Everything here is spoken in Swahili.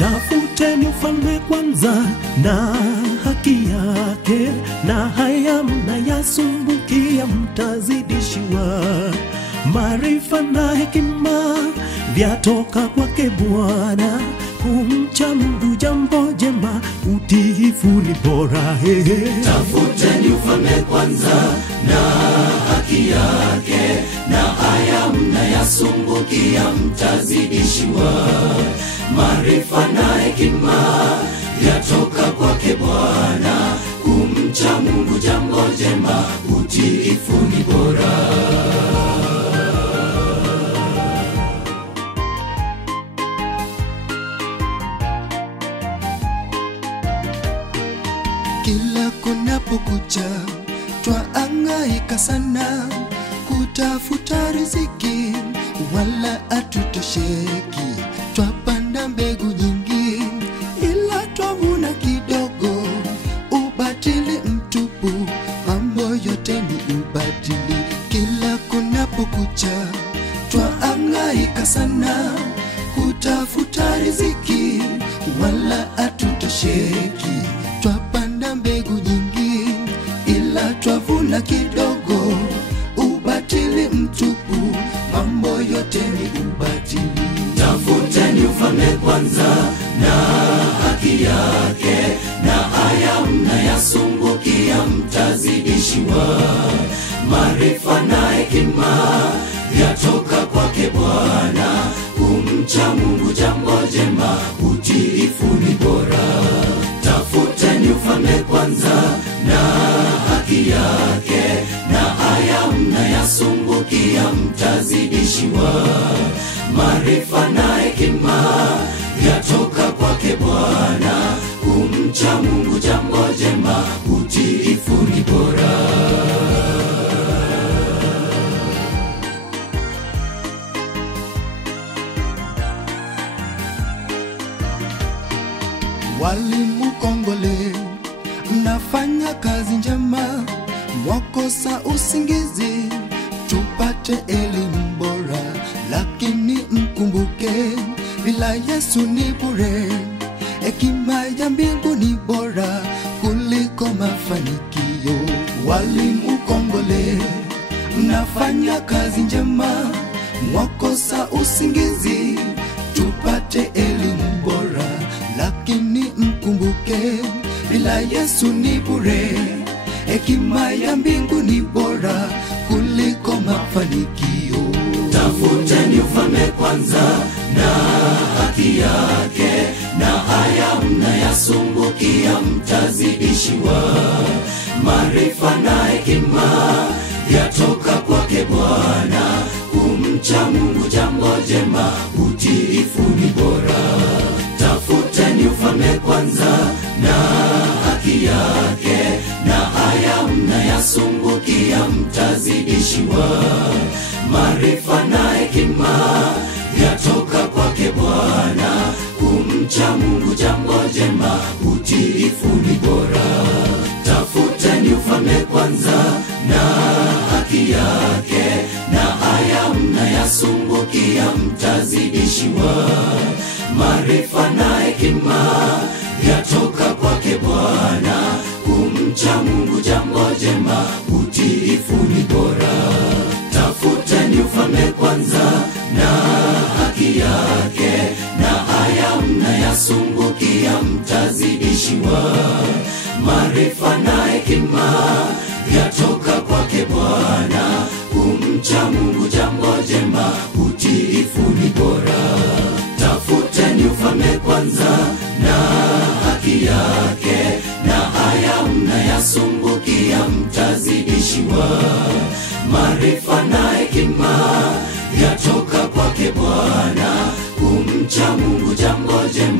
Tafuteni ufalme kwanza na haki yake, na haya mnayasumbukia mtazidishiwa. Maarifa na hekima vyatoka kwake Bwana, kumcha Mungu jambo jema, utiifu ni bora. Tafuteni ufalme kwanza na haki yake, na haya mnayasumbukia mtazidishiwa. Maarifa na hekima vyatoka kwake Bwana, kumcha Mungu jambo jema, utiifu ni bora. Kila kunapokucha twahangaika sana kutafuta riziki, wala hatutosheki. Twapanda mbegu nyingi ila twavuna kidogo. Ubatili mtupu, mambo yote ni ubatili. Kila kunapokucha twahangaika sana kutafuta riziki, wala hatutosheki. Twapanda mbegu nyingi ila twavuna kidogo. Ubatili mtupu, mambo yote ni ubatili. Tafuteni ufalme kwanza na haki yake, na haya mnayasumbukia mtazidishiwa. Maarifa na hekima vyatoka kwake Bwana, kumcha Mungu jambo jema, utiifu ni bora. Tafuteni ufalme kwanza na haki yake, na haya mnayasumbukia mtazidishiwa. Maarifa na hekima vyatoka kwake Bwana, kumcha Mungu jambo jema, utiifu ni bora. Walimu kongole, mnafanya kazi njema, mwakosa usingizi tupate elimu bora. Lakini mkumbuke, bila Yesu ni bure. Hekima ya mbingu ni bora kuliko mafanikio. Walimu kongole, mnafanya kazi njema, mwakosa usingizi tupate elimu bora. Lakini mkumbuke, bila Yesu ni bure. Hekima ya mbingu ni bora kuliko mafanikio. Tafuteni ufalme kwanza na haki yake, na haya mnayasumbukia mtazidishiwa. Maarifa na hekima vyatoka kwake Bwana, kumcha Mungu jambo jema, utiifu ni bora. Tafuteni ufalme kwanza na haki yake, na haya mnayasumbukia mtazidishiwa. Maarifa na hekima vyatoka kwake Bwana, kumcha Mungu jambo jema, utiifu ni bora. Tafuteni ufalme kwanza na haki yake, na haya mnayasumbukia mtazidishiwa. Maarifa na hekima vyatoka kwake Bwana, kumcha Mungu jambo jema, utiifu ni bora. Tafuteni ufalme kwanza na haki yake, na haya mnayasumbukia mtazidishiwa. Maarifa na hekima vyatoka kwake Bwana, kumcha Mungu jambo jema, utiifu ni bora. Tafuteni ufalme kwanza na haki yake, na haya mnayasumbukia mtazidishiwa. Maarifa na hekima vyatoka kwake Bwana, kumcha Mungu jambo jema,